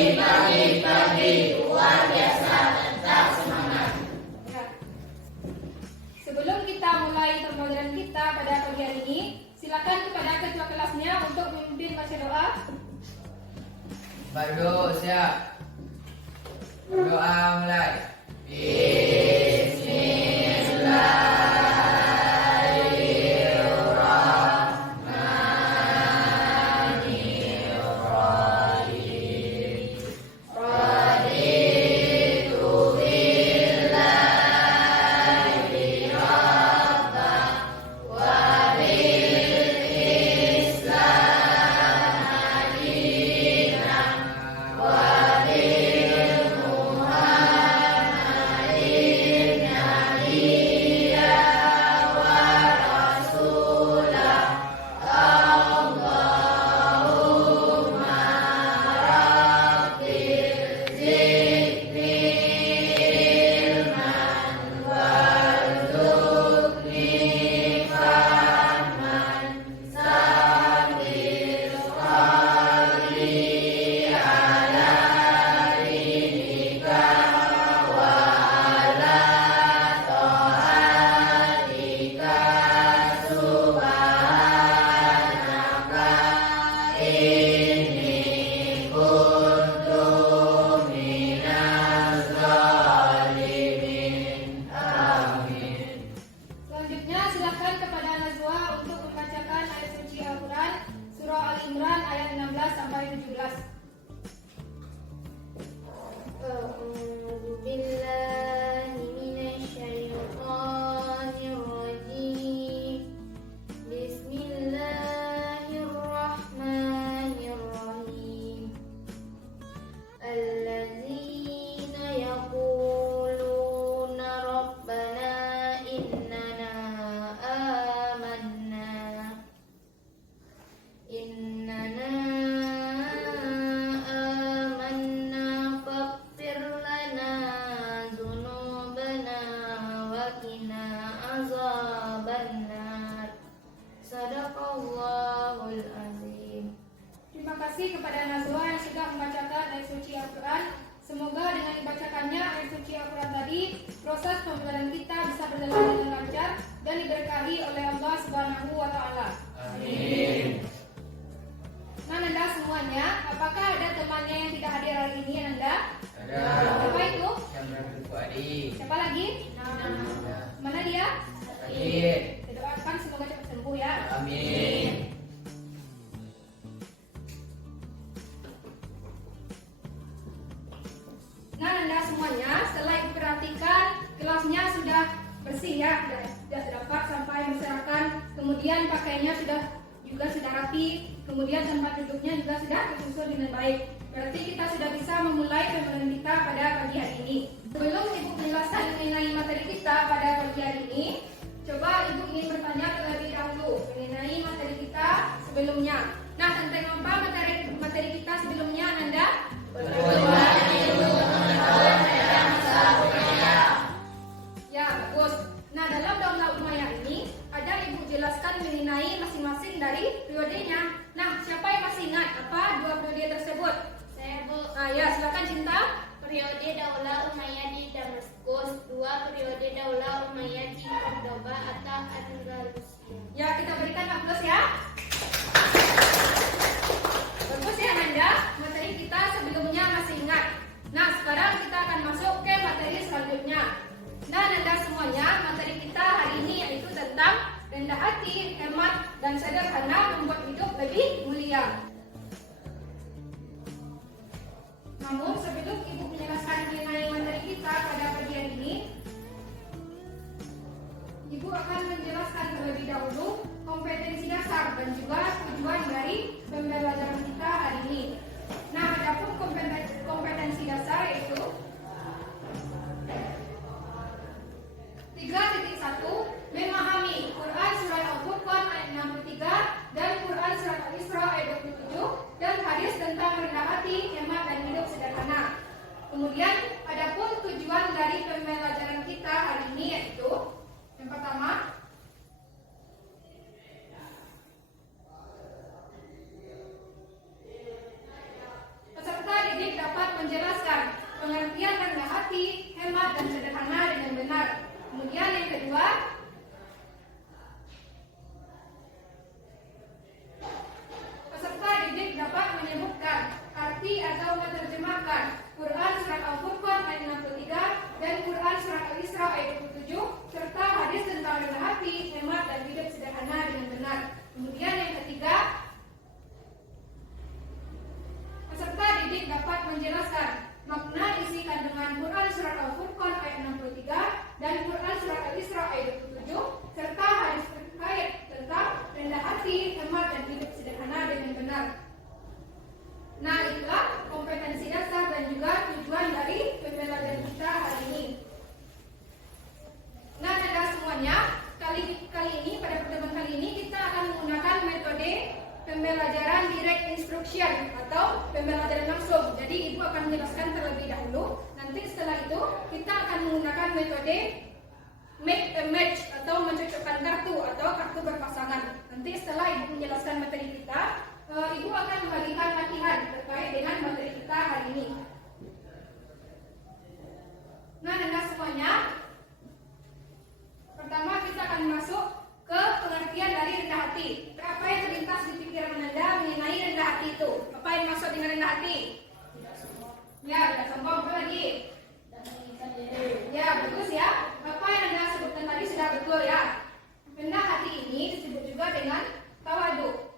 Pagi, luar biasa, tetap semangat. Ya. Sebelum kita mulai pembelajaran kita pada pagi hari ini, silakan kepada ketua kelasnya untuk memimpin baca doa. Baru siap. Doa mulai. Selanjutnya silakan kepada Najwa untuk membacakan ayat suci Al-Quran Surah Al-Imran ayat 16 sampai 17. Bismillahirrahmanirrahim. Alladzina yaquluna rabbana innana amanna faghfir lana dzunubana wa qina azabannar. Sadaqallahul azim. Terima kasih kepada Najwa yang sudah membacakan ayat suci Al-Quran. Semoga dengan dibacakannya ayat suci Al-Quran tadi, proses pembelajaran kita bisa berjalan dengan lancar dan diberkahi oleh Allah Subhanahu wa Ta'ala. Amin. Nah, Nanda semuanya, apakah ada temannya yang tidak hadir hari ini, Nanda? Ada. Siapa itu? Yang bernama Adi. Siapa lagi? Mana dia? Sakit. Kita doakan semoga cepat sembuh ya. Amin. Nah, Nanda semuanya, setelah ibu perhatikan kelasnya sudah bersih ya, sudah rapat sampai berserakan, kemudian pakaiannya sudah rapi, kemudian tempat duduknya juga sudah tersusun dengan baik. Berarti kita sudah bisa memulai pembelajaran kita pada pagi hari ini. Sebelum ibu menjelaskan mengenai materi kita pada pagi hari ini, coba ibu ingin bertanya terlebih dahulu mengenai materi kita sebelumnya. Nah, tentang apa materi kita sebelumnya, Nanda? Ya, bagus. Nah, dalam Daula Umayyah ini ada ibu jelaskan mengenai masing-masing dari periodenya. Nah, siapa yang masih ingat apa dua periode tersebut? Saya Bu. Nah, ya, silakan Cinta. Periode Daulah Umayyah di Damaskus, 2 periode Daulah Umayyah di Cordoba atau Andalusia. Ya, kita berikan aplaus ya. Bagus ya, Nanda. Materi kita sebelumnya masih ingat. Nah, sekarang kita akan masuk ke materi selanjutnya. Nah, Nanda semuanya, materi kita hari ini yaitu tentang rendah hati, hemat, dan sederhana membuat hidup lebih mulia. Namun, sebelum ibu menjelaskan mengenai materi kita pada pagi hari ini, ibu akan menjelaskan terlebih dahulu kompetensi dasar dan juga tujuan dari pembelajaran kita hari ini. Nah, adapun kompetensi dasar yaitu 3.1 memahami Quran Surat Al-Furqan ayat 63 dan Quran Surat Al-Isra ayat 27 dan hadis tentang rendah hati, hemat, dan hidup sederhana. Kemudian, adapun tujuan dari pembelajaran kita hari ini yaitu yang pertama, peserta didik dapat kedua, peserta didik dapat menyebutkan arti atau menerjemahkan Quran Surat Al-Furqan ayat 63 dan Quran Surat Al-Isra ayat 27 serta hadis tentang rendah hati, hemat, dan hidup sederhana dengan benar. Kemudian yang ketiga, peserta didik dapat menjelaskan makna isi kandungan Quran Surat Al-Furqan ayat 63 dan Quran Surat Al-Isra ayat 27 serta hadis terkait tentang rendah hati, hemat, dan hidup sederhana dengan benar. Nah, itulah kompetensi dasar dan juga tujuan dari pembelajaran kita hari ini. Nah, Anda semuanya, kali ini pada pertemuan kali ini kita akan menggunakan metode pembelajaran direct instruction atau pembelajaran langsung. Jadi Ibu akan menjelaskan terlebih dahulu. Nanti setelah itu kita akan menggunakan metode make a match atau mencocokkan kartu atau kartu berpasangan. Nanti setelah Ibu menjelaskan materi kita, Ibu akan membagikan latihan terkait dengan materi kita hari ini. Nah, Anda semuanya, pertama kita akan masuk ke pengertian dari rendah hati. Apa yang terlintas di pikiran Anda mengenai rendah hati itu? Apa yang maksud dengan rendah hati? Ya, tidak sombong. Apa lagi? Ya, bagus ya. Apa yang Anda sebutkan tadi sudah betul ya. Rendah hati ini disebut juga dengan tawadu.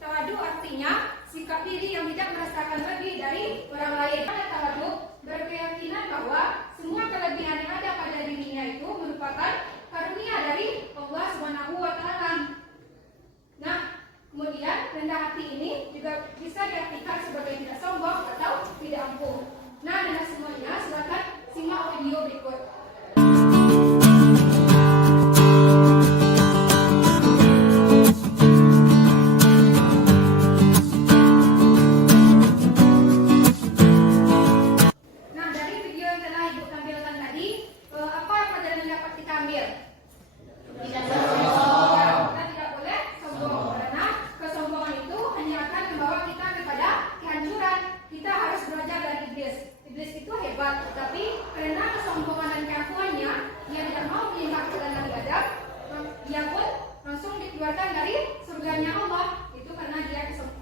Tawadu artinya sikap diri yang tidak merasakan lebih dari orang lain. Pada tawadu berkeyakinan bahwa semua kelebihan yang ada pada dirinya itu merupakan karunia dari Allah Subhanahu wa Ta'ala. Nah, kemudian rendah hati ini juga bisa diartikan sebagai tidak sombong atau tidak angkuh. Nah, Anda semuanya silakan simak video berikut. Nah, dari video yang telah Ibu tampilkan tadi, apa pelajaran yang dapat kita ambil? Tidak sombong. Kita tidak boleh sombong karena kesombongan itu hanya akan membawa kita kepada kehancuran. Kita harus belajar dari iblis. Iblis itu hebat, tapi karena kesombongan dan keakuannya, dia tidak mau menyembah kepada Nabi Adam. Dia pun langsung dikeluarkan dari surganya Allah. Itu karena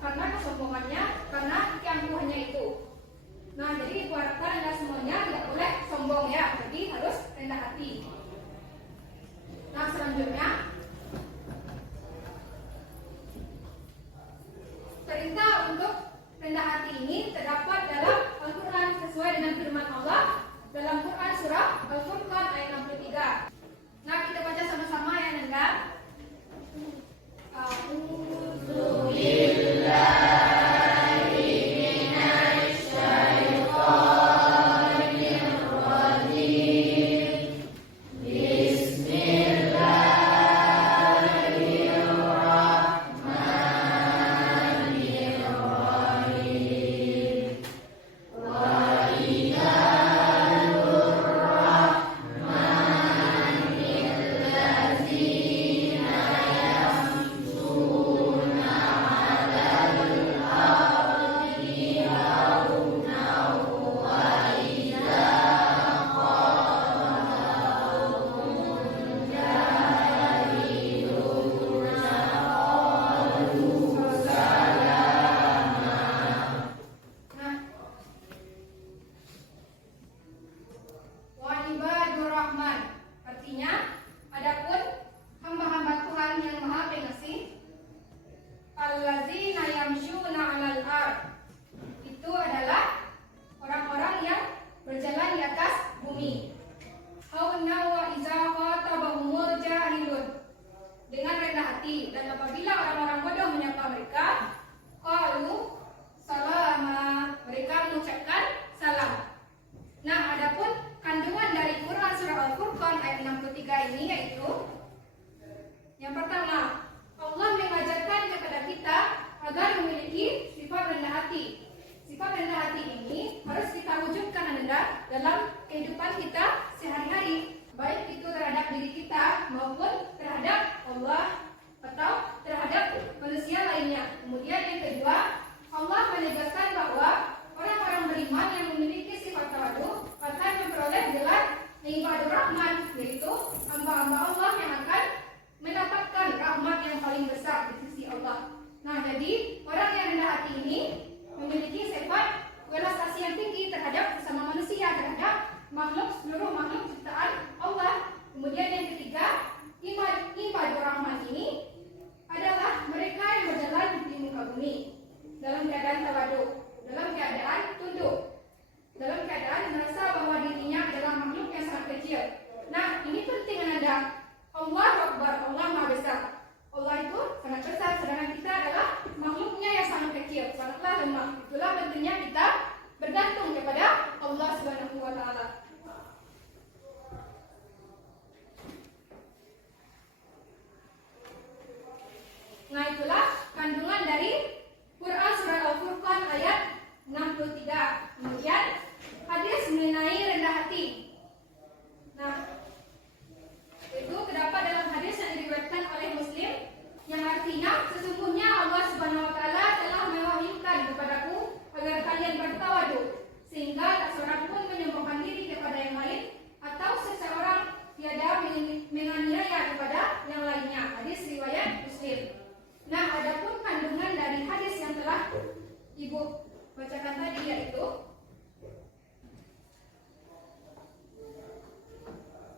karena kesombongannya, karena keangkuhannya itu. Nah, jadi Ibu harapkan Anda semuanya tidak boleh sombong ya, jadi harus rendah hati. Nah, selanjutnya, perintah untuk rendah hati ini terdapat dalam Al-Quran sesuai dengan firman Allah dalam Quran Surah Al-Furqan ayat 63. Nah, kita baca sama-sama ya, Nanda. ini yaitu yang pertama, Allah mengajarkan kepada kita agar memiliki sifat rendah hati. Sifat rendah hati ini harus kita wujudkan dalam kehidupan kita sehari-hari, baik itu terhadap diri kita maupun terhadap Allah atau terhadap manusia lainnya. Kemudian yang kedua, Allah menegaskan bahwa orang-orang beriman yang memiliki sifat tawadu dari Quran surah Al-Furqan ayat 63. Kemudian hadis mengenai rendah hati. Nah, itu terdapat dalam hadis yang diriwayatkan oleh Muslim yang artinya sesungguhnya Allah Subhanahu wa taala telah mewahyukan kepadaku agar kalian bertawadu sehingga tak seorang pun menyombongkan diri kepada yang lain atau seseorang tiada menganiaya kepada yang lainnya. Hadis riwayat Muslim. Nah, adapun kandungan dari hadis yang telah Ibu bacakan tadi yaitu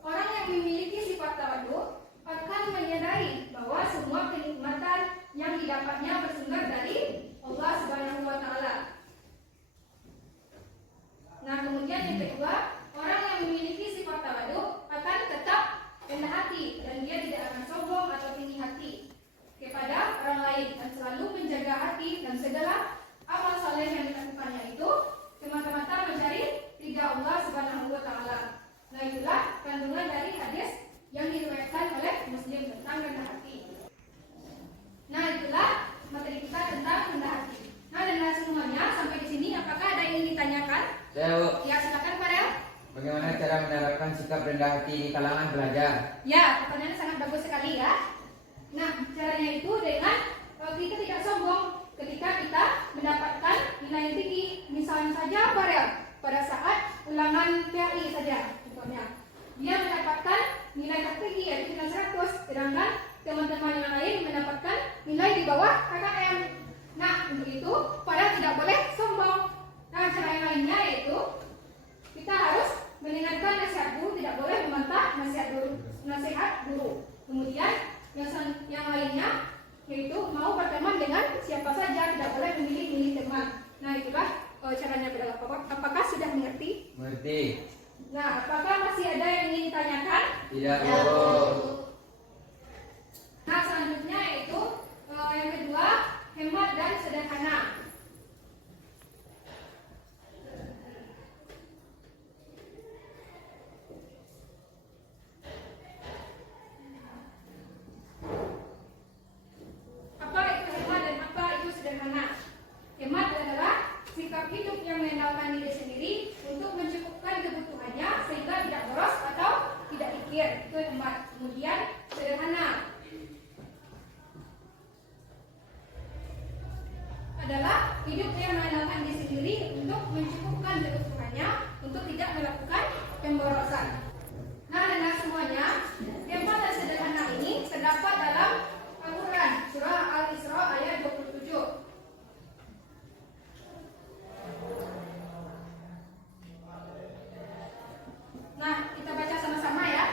orang yang memiliki sifat tawadu akan menyadari bahwa semua kenikmatan yang didapatnya bersumber dari Allah Subhanahu wa taala. Nah, kemudian yang kedua, orang yang memiliki sifat tawadu akan tetap rendah hati dan dia tidak akan sombong atau tinggi hati kepada orang lain dan selalu menjaga hati dan segala amal saleh yang dilakukannya itu semata-mata mencari ridha Allah Subhanahu wa taala. Nah, itulah kandungan dari hadis yang diriwayatkan oleh Muslim tentang rendah hati. Nah, itulah materi kita tentang rendah hati. Nah, dan semuanya sampai di sini apakah ada yang ingin ditanyakan? Ya, silakan Farel. Bagaimana cara mendapatkan sikap rendah hati di kalangan pelajar? Ya, pertanyaannya sangat bagus sekali ya. Nah, caranya itu dengan kita tidak sombong ketika kita mendapatkan nilai yang tinggi. Misalnya saja Farel, pada saat ulangan PAI saja, contohnya. Dia mendapatkan nilai tertinggi yaitu nilai 100, sedangkan teman-teman yang lain mendapatkan nilai di bawah KKM. Nah, untuk itu Farel tidak boleh sombong. Nah, cara yang lainnya yaitu kita harus mendengarkan nasihat guru, tidak boleh membantah nasihat guru. Kemudian yang lainnya yaitu mau berteman dengan siapa saja, tidak boleh memilih teman. Nah, itulah caranya berdakwah. Apakah sudah mengerti? Mengerti. Nah, apakah masih ada yang ingin ditanyakan? Tidak, Bu. Nah, selanjutnya yaitu yang kedua, hemat dan sederhana. Apa itu hemat dan apa itu sederhana? Hemat adalah sikap hidup yang mengandalkan diri sendiri untuk mencukupkan kebutuhannya sehingga tidak boros atau tidak ikir. Itu hemat. Kemudian sederhana adalah hidup yang mengandalkan diri sendiri untuk mencukupkan kebutuhannya untuk tidak melakukan pemborosan. Nah, dan semuanya hemat dan sederhana ini terdapat dalam Al-Quran surah Al-Isra ayat 27. Nah, kita baca sama-sama ya.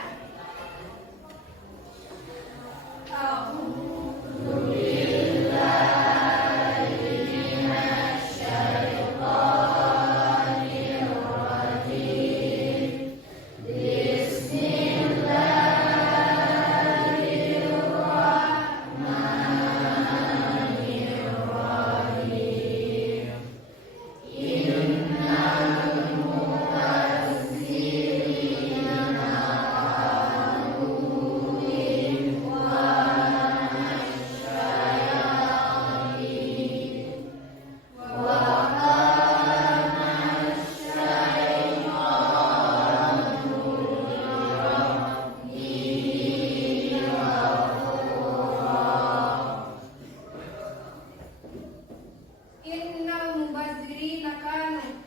Innal mubadzirina kanu.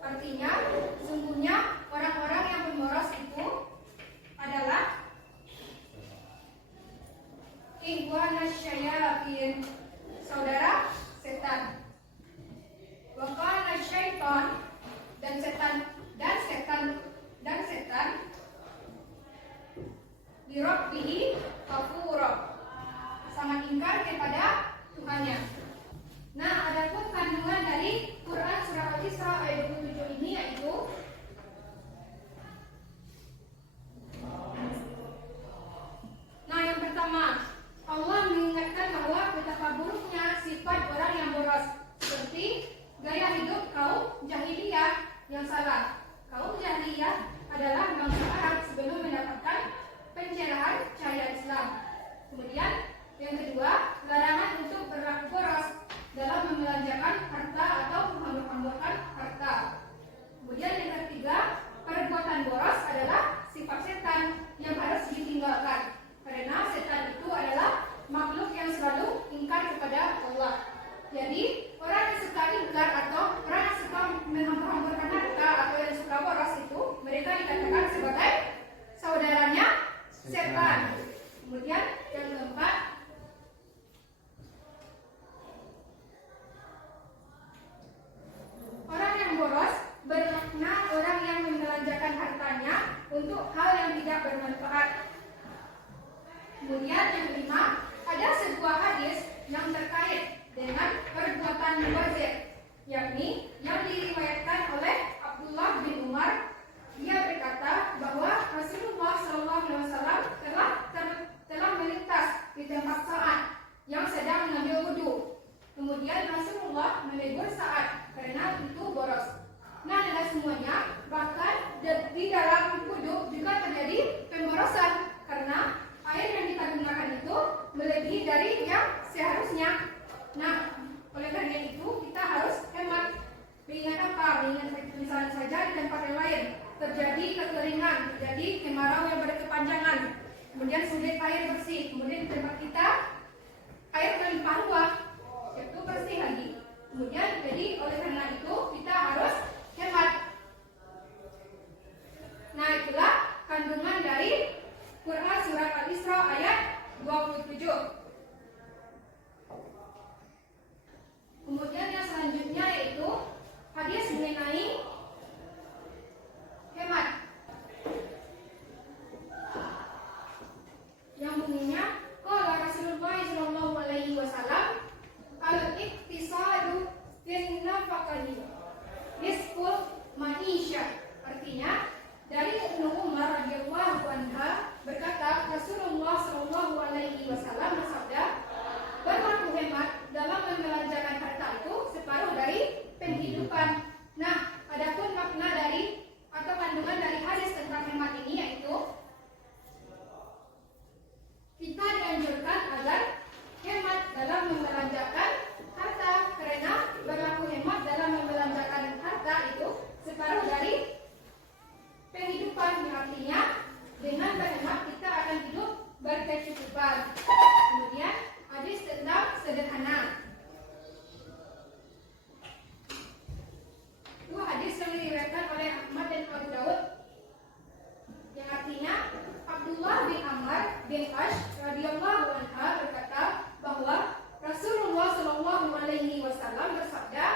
Artinya, sungguhnya orang-orang yang pemboros itu adalah ikhwanasyayatin, saudara setan. Wa kana syaitan, dan setan li rabbihi kafura, sangat ingkar kepada Tuhannya. Nah, adapun kandungan dari Quran surah Al-Isra ayat 27 ini yaitu nah, yang pertama, Allah mengingatkan bahwa betapa buruknya sifat orang yang boros, seperti gaya hidup kaum jahiliyah yang salah. Kaum jahiliyah adalah bangsa Arab sebelum mendapatkan pencerahan cahaya Islam. Kemudian yang kedua, Kemudian yang kelima, ada sebuah hadis yang terkait dengan perbuatan mubazir, yakni yang diriwayatkan oleh Abdullah bin Umar. Dia berkata bahwa Rasulullah SAW telah melintas di tempat Sa'ad yang sedang mengambil wudhu. Kemudian Rasulullah menegur Sa'ad karena itu boros. Nah, adalah semuanya, bahkan di dalam wudhu juga terjadi pemborosan karena air yang kita gunakan itu melebihi dari yang seharusnya. Nah, oleh karena itu kita harus hemat. Mengingat apa? Mengingat misalnya saja di tempat yang lain terjadi kekeringan, terjadi kemarau yang berkepanjangan, kemudian sulit air bersih, kemudian di tempat kita air melimpah ruah, itu bersih lagi. Kemudian jadi oleh karena itu kita harus hemat. Nah, itulah kandungan dari Quran surat Al-Isra ayat 27. Kemudian yang selanjutnya yaitu hadis mengenai hemat, yang bunyinya qala Rasulullah sallallahu alaihi wasallam al-iqtisadu fin nafaqati nisful ma'isha. Artinya dari Ibnu Umar radhiyallahu anha berkata, Rasulullah sallallahu alaihi wasallam bersabda, berlaku hemat dalam membelanjakan harta itu separuh dari penghidupan. Nah, adapun makna dari atau kandungan dari hadis tentang hemat ini yaitu kita dianjurkan agar hemat dalam membelanjakan harta, karena berlaku hemat dalam membelanjakan harta itu separuh dari penghidupan. Artinya dengan berhemat kita akan hidup berkecukupan. Kemudian hadis tentang sederhana. Itu hadis yang diriwayatkan oleh Ahmad dan Abu Daud, yang artinya Abdullah bin Amr bin Ash radhiyallahu anha berkata bahwa Rasulullah sallallahu alaihi wasallam bersabda,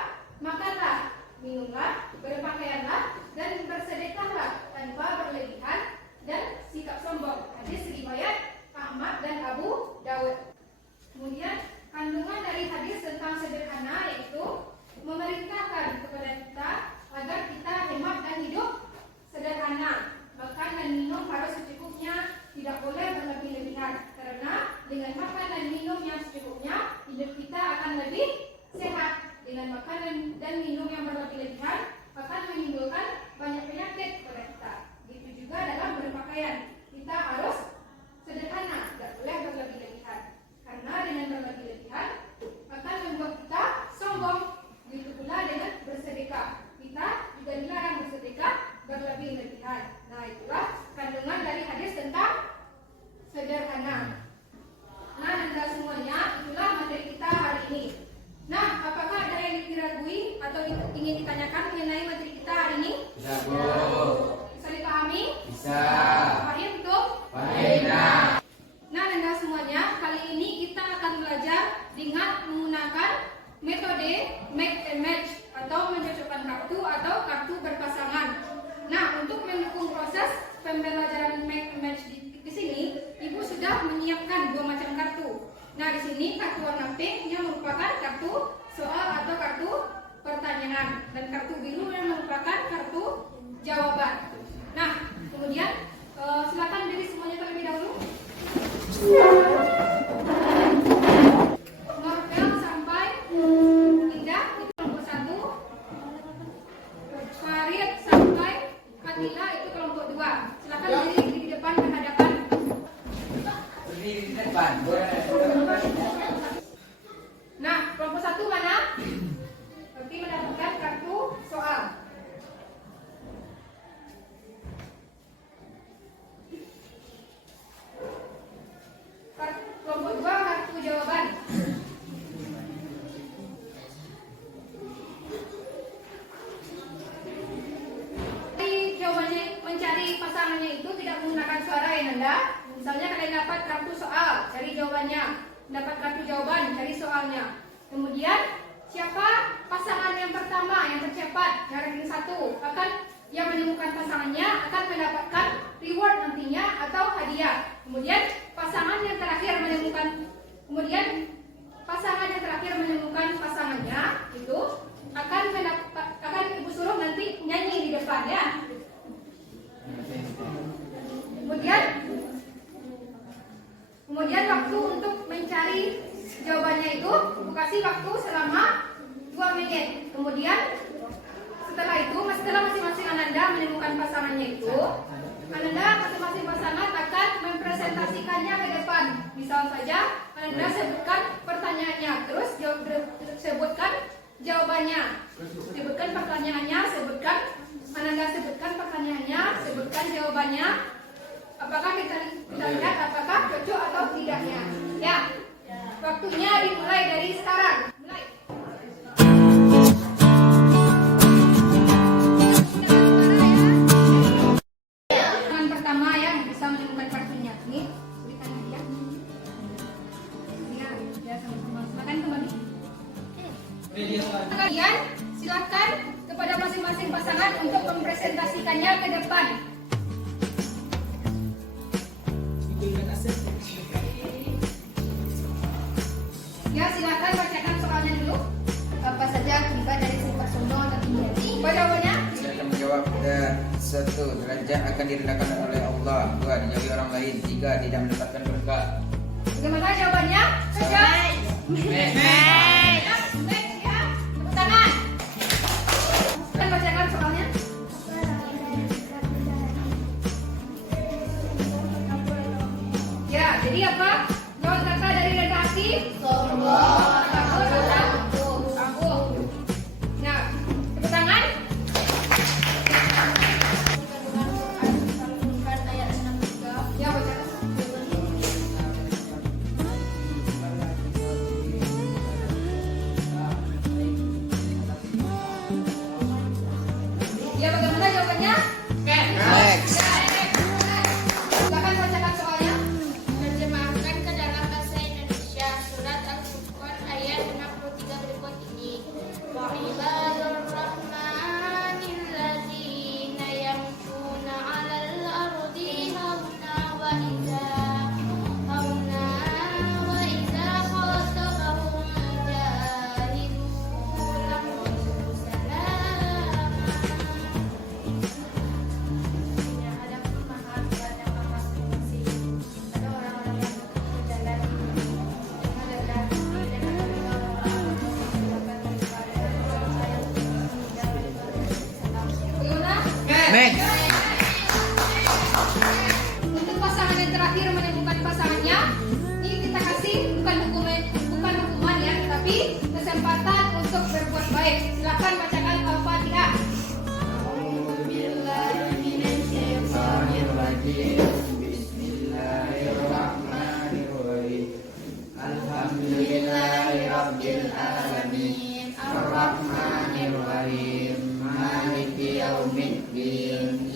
makanlah, minumlah, berpakaianlah, dan bersedekahlah tanpa berlebihan dan sikap sombong. Hadis riwayat Ahmad dan Abu Daud. Kemudian kandungan dari hadis tentang sederhana yaitu memerintahkan kepada kita agar kita hemat dan hidup sederhana. Makan dan minum harus secukupnya, tidak boleh berlebih-lebihan, karena dengan makan dan minum yang secukupnya hidup kita akan lebih sehat. Dengan makan dan minum yang berlebih-lebihan akan menimbulkan banyak penyakit pada kita. Begitu juga dalam berpakaian, kita harus sederhana, tidak boleh berlebih-lebihan, karena dengan berlebih-lebihan akan membuat kita sombong. Begitu pula dengan bersedekah, kita juga dilarang bersedekah berlebih-lebihan. Nah, itulah kandungan dari hadis tentang sederhana. Nah, dan semuanya, itulah materi kita hari ini. Nah, apakah ada yang diragui atau ingin ditanyakan mengenai materi kita hari ini? Bisa, Bu. Bisa dipahami? Bisa. Paham betul? Paham. Nah, dan semuanya, kali ini kita akan belajar dengan menggunakan metode make and match atau mencocokkan kartu atau kartu berpasangan. Nah, untuk mendukung proses pembelajaran make and match di sini, Ibu sudah menyiapkan 2 macam kartu. Nah, di sini kartu warna pink yang merupakan kartu soal atau kartu pertanyaan, dan kartu biru yang merupakan kartu jawaban. Nah, kemudian silakan diri semuanya terlebih dahulu. Norvel sampai Indah itu kelompok 1, Farid sampai Fatila itu kelompok 2. Silakan berdiri di depan berhadapan. Berdiri di depan. Nah, kelompok 1 mana? Berarti mendapatkan kartu soal. Kelompok 2 kartu jawaban. Jawabannya mencari pasangannya itu tidak menggunakan suara ya Nanda. Misalnya kalian dapat kartu soal, cari jawabannya. Dapat kartu jawaban, cari soalnya. Kemudian siapa pasangan yang pertama yang tercepat, yang ranking 1 akan yang menemukan pasangannya akan mendapatkan reward nantinya atau hadiah. Kemudian pasangan yang terakhir menemukan pasangannya itu akan ibu suruh nanti nyanyi di depan ya. Kemudian waktu untuk mencari jawabannya itu ibu kasih waktu selama 2 menit. Kemudian setelah masing-masing Ananda menemukan pasangannya itu, Ananda masing-masing pasangan akan mempresentasikannya ke depan. Misal saja Ananda sebutkan pertanyaannya, terus sebutkan jawabannya. Sebutkan pertanyaannya, Ananda sebutkan pertanyaannya, sebutkan jawabannya. Apakah kita lihat apakah cocok atau tidaknya? Ya. Waktunya dimulai dari sekarang. Mulai. Pertama yang bisa menemukan kartunya ini, berikan dia. Ya, sama-sama. Silakan kembali. Kalian silakan kepada masing-masing pasangan untuk mempresentasikannya ke depan. Ya, silakan bacakan soalnya dulu. Apa saja akibat dari sifat sombong atau tinggi? Jawabannya? Silakan menjawab. 1. Derajat akan direndahkan oleh Allah. 2. Dijauhi orang lain. 3. Tidak mendapatkan berkah. Bagaimana jawabannya? Saja. Ya. Tepuk tangan. Dan bacakan soalnya. Ya, jadi apa? Jawaban kata dari rendah hati? Sombong. Angkuh. Nah, tepuk tangan. Ya, bacakan. Ya, bagaimana jawabannya? Next. Silakan bacakan soalnya. Terjemahkan ke dalam bahasa Indonesia surat Al-Furqan ayat 63 berikut ini. Wa ibadur rahmanil ladzina yamshuna 'alal ardi hauna wa idza khatabahum jahilun lahum salama. Ada pemahaman pada masing-masing. Ada orang-orang yang berjalan Bagaimana? Next. Untuk pasangan yang terakhir menemukan pasangannya, ini kita kasih bukan hukuman ya, tapi kesempatan untuk berbuat baik. Silakan bacakan Al-Fatihah. Bismillahirrahmanirrahim. Alhamdulillahirabbil alamin. Arrahmanirrahim. Maliki yaumiddin.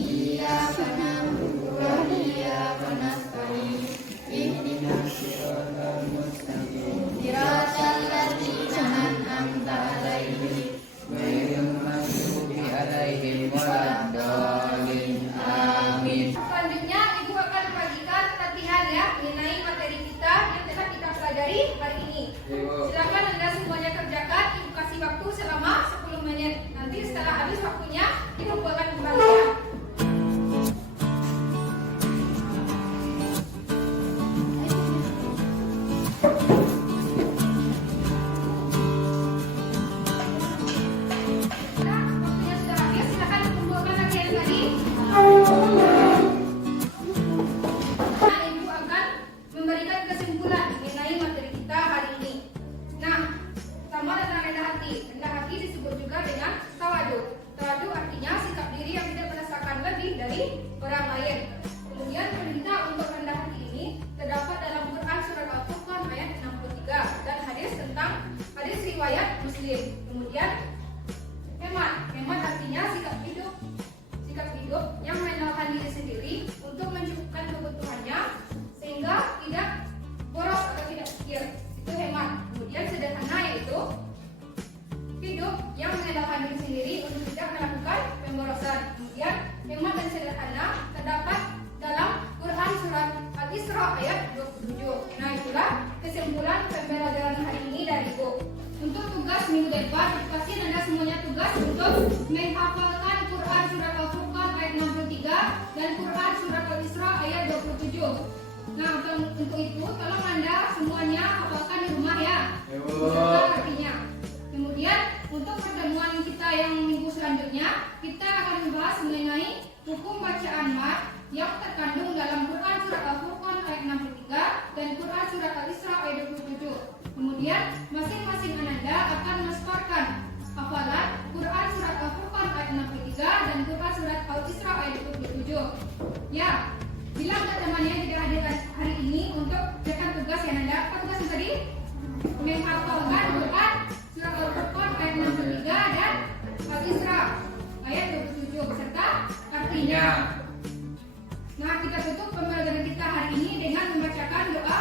kesimpulan pembelajaran hari ini dari Ibu. Untuk tugas minggu depan, kasih Anda semuanya tugas untuk menghafalkan Quran Surat Al-Furqan ayat 63 dan Quran Surat Al-Isra ayat 27. Nah, untuk itu tolong Anda semuanya hafalkan di rumah ya. Beserta artinya. Kemudian untuk pertemuan kita yang minggu selanjutnya, kita akan membahas mengenai hukum bacaan mat yang terkandung dalam Quran Surat Al-Furqan ayat 63 dan Quran Surat Al-Isra ayat 27. Kemudian masing-masing Anda akan mesparkan hafalan Quran Surat Al-Furqan ayat 63 dan Quran Surat Al-Isra ayat 27. Ya, bilang ke temannya yang tidak hadir hari ini untuk rekan tugas yang Anda. Apa tugas yang tadi? Menghafalkan Quran Surat Al-Furqan ayat 63 dan Al-Isra ayat 27 beserta artinya. Nah, kita tutup pembelajaran kita hari ini dengan membacakan doa